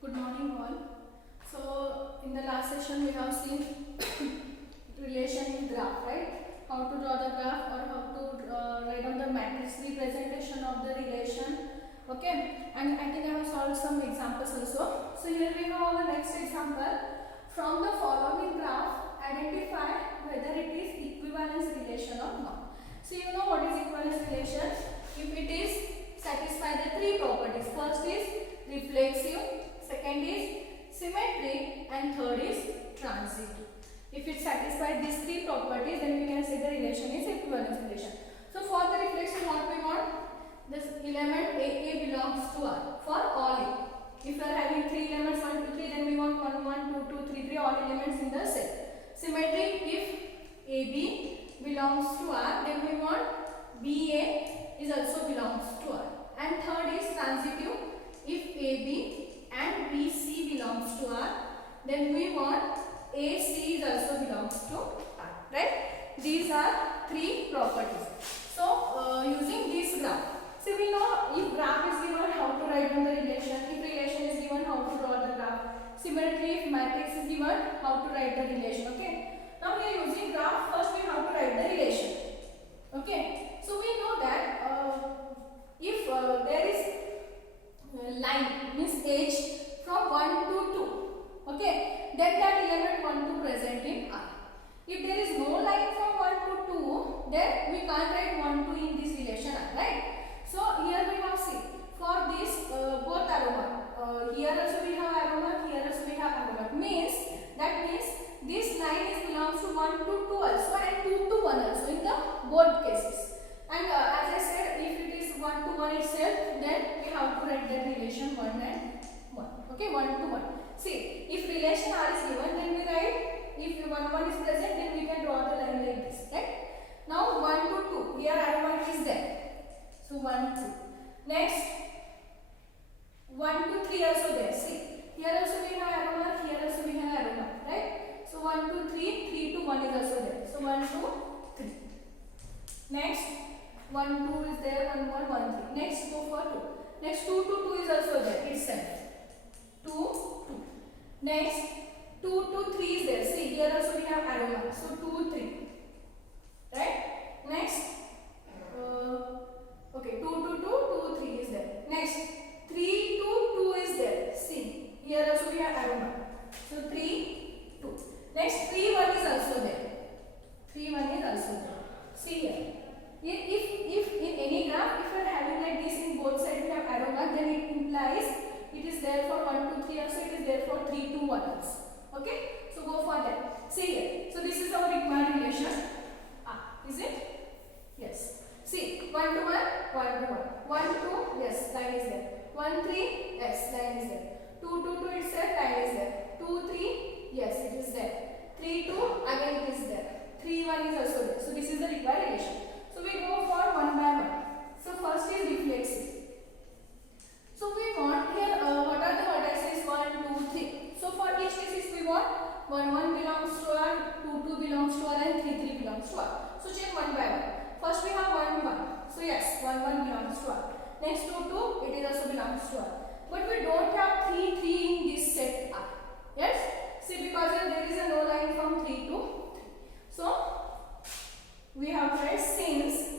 Good morning all. So in the last session we have seen relation in graph, right? How to draw the graph or how to write down the matrix representation of the relation. Okay, and I think I have solved some examples also. So here we have our next example. From the following graph, identify whether it is equivalence relation or not. So you know what is equivalence relation? If it is satisfy the three properties. First is reflexive, second is symmetric, and third is transitive. If it satisfies these three properties, then we can say the relation is equivalence relation. So for the reflexive, what we want? This element A belongs to R for all A. If we are having three elements 1, 2, 3, then we want 1, 1, 2, 2, 3, 3 all elements in the set. Symmetric, if AB belongs to R, then we want BA is also belongs to R. And third is transitive, if AB and BC belongs to R, then we want AC is also belongs to R, right? These are three properties. So using this graph, so we know if graph is given, how to write down the relation. If relation is given, how to draw the graph. Similarly, if matrix is given, how to write the relation. Okay. Now we are using graph. First we have to write the relation. Okay. So we know that if there is line means edge from 1 to 2, okay, then that element 1 to present in R. If there is no line from 1 to 2, then we can't write 1 to in this relation R, right? So here we have seen for this both arrow, here also we have arrow, here also we have arrow. That means this line is belongs to 1 to 2 also and 2 to 1 also in the both cases. And as I said, if it is 1 to 1 itself, then we have to write that relation 1 and 1. Okay, 1 to 1. See, if relation R is given, then we write, if 1 is present, then we can draw the line like this, right? Now 1 to 2, here arrow is there. So 1, 2. Next, 1 to 3 also there. See, here also we have arrow mark, here also we have arrow mark, right? So 1 to 3, 3 to 1 is also there. So 1 to 3. Next, 1, 2 is there, 1, 1, 1, 3. Next, go for 2. Next, 2 to 2 is also there itself. 2, 2. Next, 2 to 3 is there. See, here also we have arrow mark. So 2, 3. Right? Next, okay, 2 to 2, 2, 3 is there. Next, 3 to 2 is there. See, here also we have arrow mark. So 3, 2. Next, 3, 1 is also there. 3, 1 is also there. See here. If in any graph, if you are having like this in both sides we have arrow mark, then it implies it is there for 1, 2, 3 also, it is there for 3 to 1 also. Okay? So go for that. See here. So this is our required relation. Is it? Yes. See, 1 to 1, 1 to 1. 1 to, yes, line is there. 1, 3, yes, line is there. 2 to 2 itself, line is there. 2, 3, yes, it is there. 3, 2, again it is there. 3, 1 is also there. So this is the required relation. So we go for 1 by 1. So first is reflexive. So we want here, what are the vertices? 1, 2, 3. So for each cases we want 1, 1 belongs to R, 2, 2 belongs to R, and 3, 3 belongs to R. So check 1 by 1. First we have 1, 1. So yes, 1, 1 belongs to R. Next 2, 2, it is also belongs to R. But we don't have 3, 3 in this set R. Yes? See, because there is a no line from 3 to 3. So we have to write since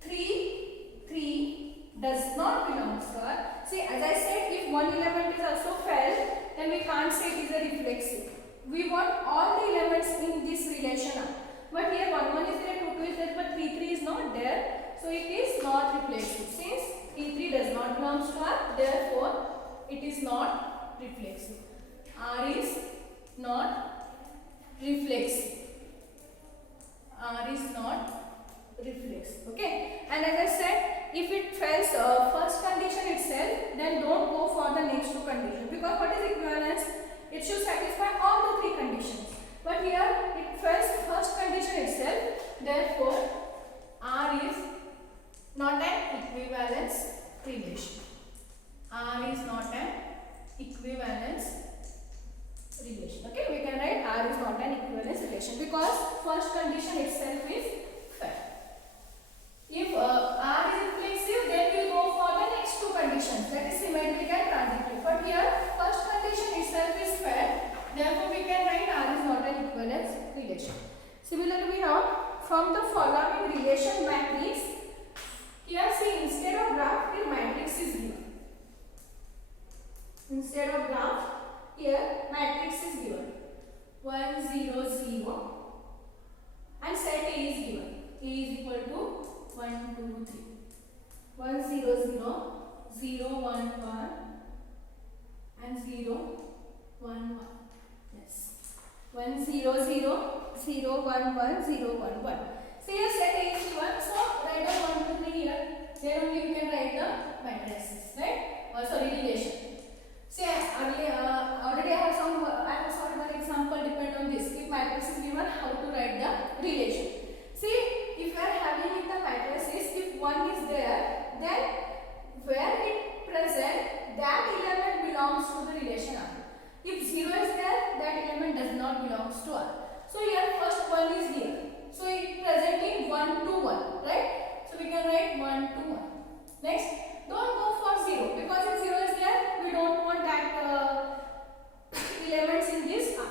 3, 3 does not belong to R. See, as I said, if one element is also fell, then we can't say it is a reflexive. We want all the elements in this relation R. But here 1, 1 is there, 2, 2 is there, but 3, 3 is not there. So it is not reflexive. Since 3, 3 does not belong to R, therefore it is not reflexive. R is not reflexive. R is not reflexive. Okay. And as I said, if it fails first condition itself, then don't go for the next two conditions. Because what is equivalence? It should satisfy all the three conditions. But here it fails first condition itself. Therefore, R is not an equivalence relation. R is not an equivalence relation. Okay, we can write R is not an equivalence relation because first condition itself is fair. If R is reflexive, then we go for the next following relation matrix, here see instead of graph here matrix is given. Instead of graph here matrix is given 1 0 0 and set A is given. A is equal to 1 2 3. 1 0 0 0 1 1 and 0 1 1. Yes. 1 0 0 0 1 1 0 1 1. So here set A is given. So write down 1 2 3 here. Then only you can write the matrices, right? Sorry, relation. See, already I have some one example depend on this. If matrix is given, how to write the relation? See, if we are having in the matrices, if 1 is there, then where it present, that element belongs to the relation R. If 0 is there, that element does not belongs to R. So here first 1 is here. So it presenting 1 to 1, right? So we can write 1 to 1. Next, don't go for 0 because if 0 is there, we don't want that elements in this R.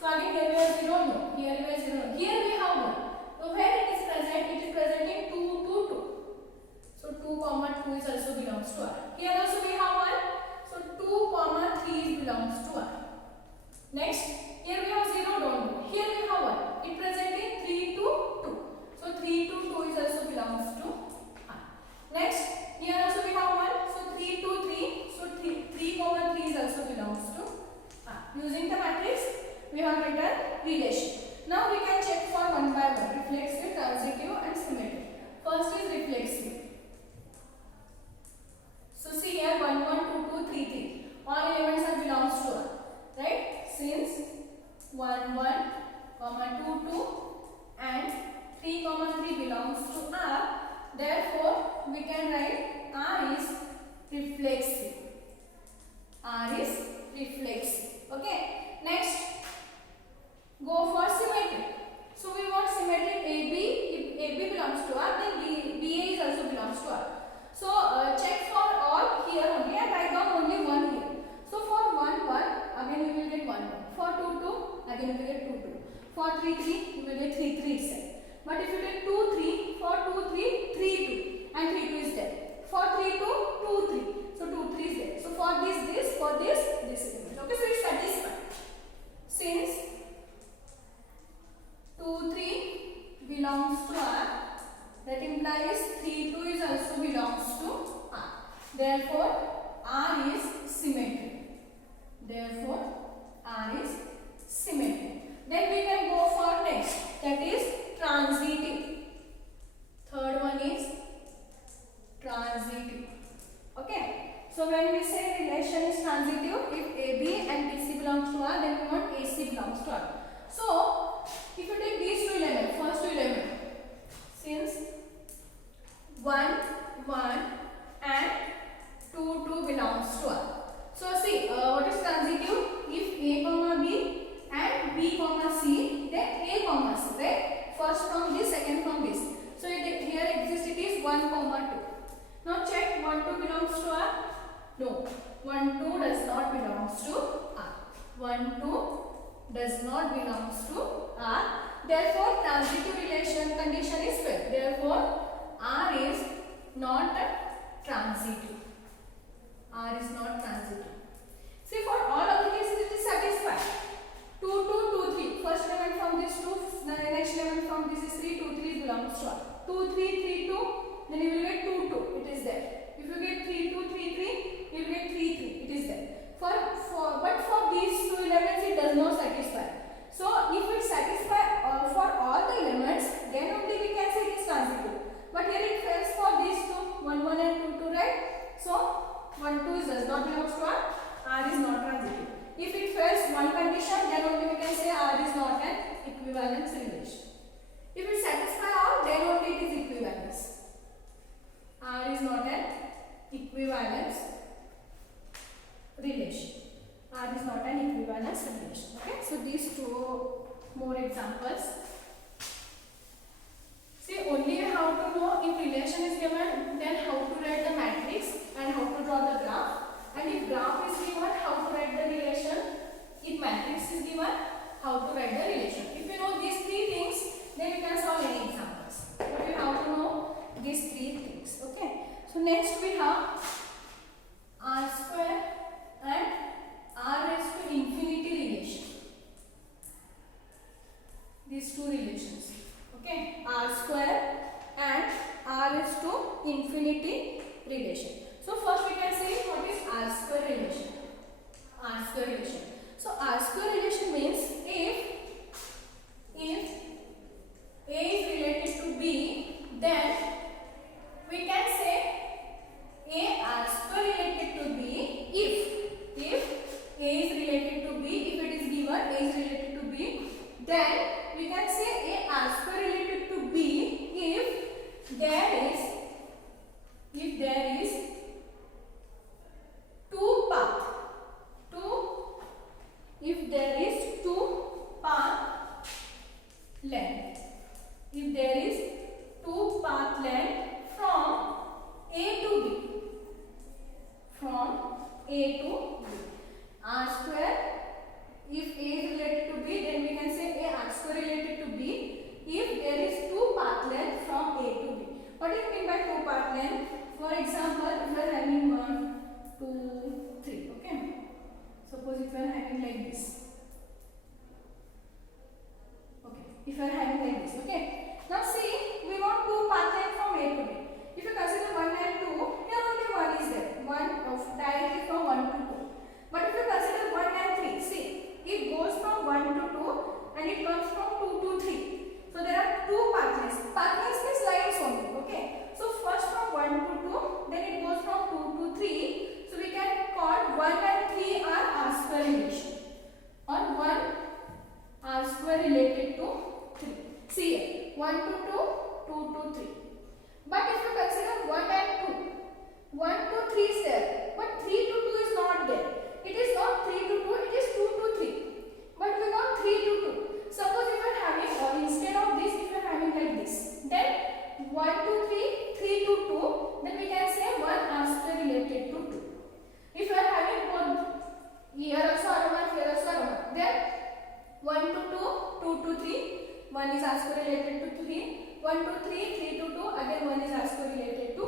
So again here we have 0, no. Here we have 0, no. Here we have 1. So where it is present, it is presenting 2 to 2. So 2 comma 2 is also belongs to R. Here also we have 1. So 2 comma 3 belongs to R. Next, here we have 0, don't go. Here we have 1. It presenting 3 to 2. So 3 to 2 is also belongs to R. Next, here also we have 1. So 3 to 3. So 3 comma 3 is also belongs to R. Using the matrix, we have written relation. Now we can check for one by one. Reflexive, transitive and symmetric. First is reflexive. So see here 1 1 2 2 3 3. All elements are belongs to R. Right? Since 1 1 comma 2 2 and 3 comma 3 belongs to R, therefore we can write R is reflexive. R is reflexive. Okay. Next, go for symmetric. So we want symmetric AB. If AB belongs to R, then BA is also belongs to R. So check for all here only and write down only one here. So for 1 1, again we will get 1 1. For 2 2, again we will get 2 2. For 3 3, you will get 3 3 itself. But if you take 2 3, for 2 3, 3 2 and 3 2 is there. For 3 2, 2 3. So 2 3 is there. So for this, for this element. Okay, so it's satisfied. Since 2 3 belongs to R, that implies 3 2 is also belongs to R. Therefore, R is symmetric. Therefore, R is symmetric. Then we can go for next. That is transitive. Third one is transitive. Okay. So when we say relation is transitive, if AB and BC belongs to R, then we want AC belongs to R. So if you take these two elements, first two elements, since 1 1 and 2 2 belongs to R. So see, what is transitive? If A comma B and B comma C, then A comma C, right? First from this, second from this. So here exists it is 1 comma 2. Now check 1 2 belongs to R. No, 1 2 does not belongs to R. 1 2 does not belongs to R. Therefore, transitive relation condition is failed. Therefore, R is not transitive. R is not transitive. See, for all of the cases it is satisfied. 2 2 2 3. First element from this 2, next element from this is 3. 2 3 belongs to R. 2 3 3 2. Then you will get 2 2. It is there. If you get 3 2 3 3, you will get 3 3. It is there. But for these two elements it does not satisfy. So if it satisfies for all the elements, then only we can say it is transitive. But here it fails for these two, 1 1 and 2 2, right? So 1 2 does not belong to R. R is not transitive. If it fails one condition, then only we can say R is not an equivalence relation. If it satisfies all, then only it is equivalence. R is not an equivalence relation. R is not an equivalence relation. Okay, so these two more examples. See, only how to know if relation is given, then how to write the matrix and how to draw the graph. And if graph is given, how to write the relation. If matrix is given, how to write the relation. If you know these three things, then you can solve any examples. relation. So first we can say what is R square relation. R square relation. So R square relation means if A is related to B, then we can say A R square related to B if A is related to B, if it is given A is related to B, then we can say A R square related to B if there is two path length. If there is two path length from A to B, R square, if A is related to B, then we can say A R square related to B if there is two path length from A to B. What do you mean by two path length? For example, if you are having 1, 2, 3, okay. Suppose if you are having like this. Okay, if you are having like this, okay. Now see, we want two path length from A to B. If you consider 1 and 2, here only 1 is there. 1 of directly from 1 to 2. But if you consider 1 and 3, see, it goes from 1 to 2 and it comes from 2 to 3. So there are two path lengths. Path lengths means lines only, okay. So first from 1 to 2, then it goes from 2 to 3. So we can call 1 and 3 are R square relation. Or 1 R square related to 3. See here, 1 to 2, 2 to 3. But if you consider 1 and 2, 1 to 3 is there, but 3 to 2 is not there. It is not 3 to 2, it is 2 to 3. But we got 3 to 2. Suppose if you are having, or instead of this, if you are having like this, then 1 to 3, 3 to 2, then we can say 1 R square related to 2. If you are having both, here also R1, here also R1, then 1 to 2, 2 to 3, 1 is R square related to 3, 1 to 3, 3 to 2, again 1 is R square related to 2.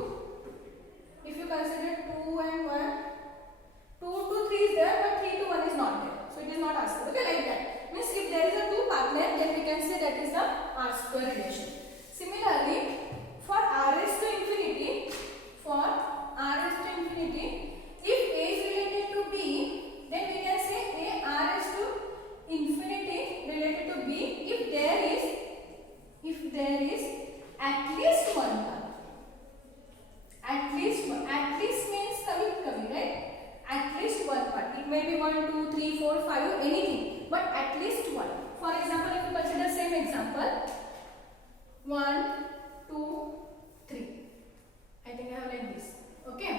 If you consider 2 and 1, 2 to 3 is there, but 3 to 1 is not there. So it is not R square. Okay, like that. Means if there is a two path length, then we can say that is the R square relation. Similarly, for R raised to infinity, if A is related to B, then we can say A R raised to infinity related to B if there is at least one path. At least means coming, right? At least one path. It may be 1, 2, 3, 4, 5, anything, but at least one. For example, if you consider same example, 1, 2, 3. I think I have like this. Okay.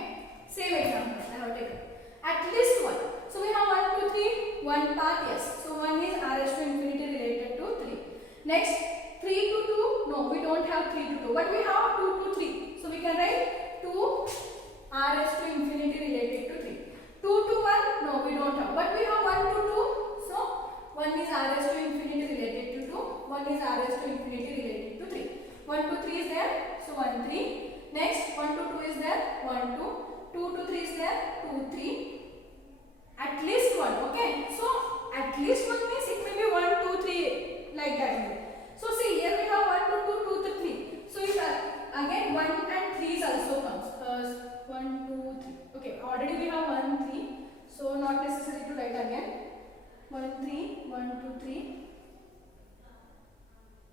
Same example I have taken. At least one. So we have 1, 2, 3. One path, yes. So 1 is R raised to infinity related to 3. Next, 3 to 2. No, we don't have 3 to 2. But we have 2 to 3. So we can write 2 R raised to infinity related to 3. 2 to 1. No, we don't have. But we have 1 to 2. So 1 is R raised to infinity related to 2. 1 is R raised to infinity related to 3. 1 to 3 is there. So 1, 3. Next, 1 to 2 is there. 1, 2. 2 to 3 is there. 2, 3. At least one, okay. So at least one means it may be 1, 2, 3 like that. So see here we have 1 to 2, 2 to 3. So if again 1 and 3 is also comes. 1, 2, 3. Okay, already we have 1, 3. So not necessary to write again. 1, 3, 1, 2, 3.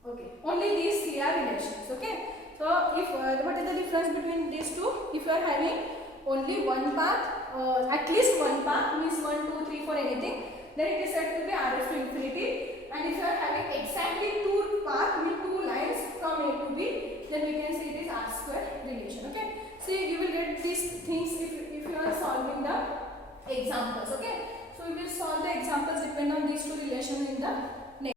Okay, only these three are relations. Okay. So if what is the difference between these two? If you are having only one path, at least one path means 1, 2, 3 for anything, then it is said to be R raised to infinity. And if you are having exactly two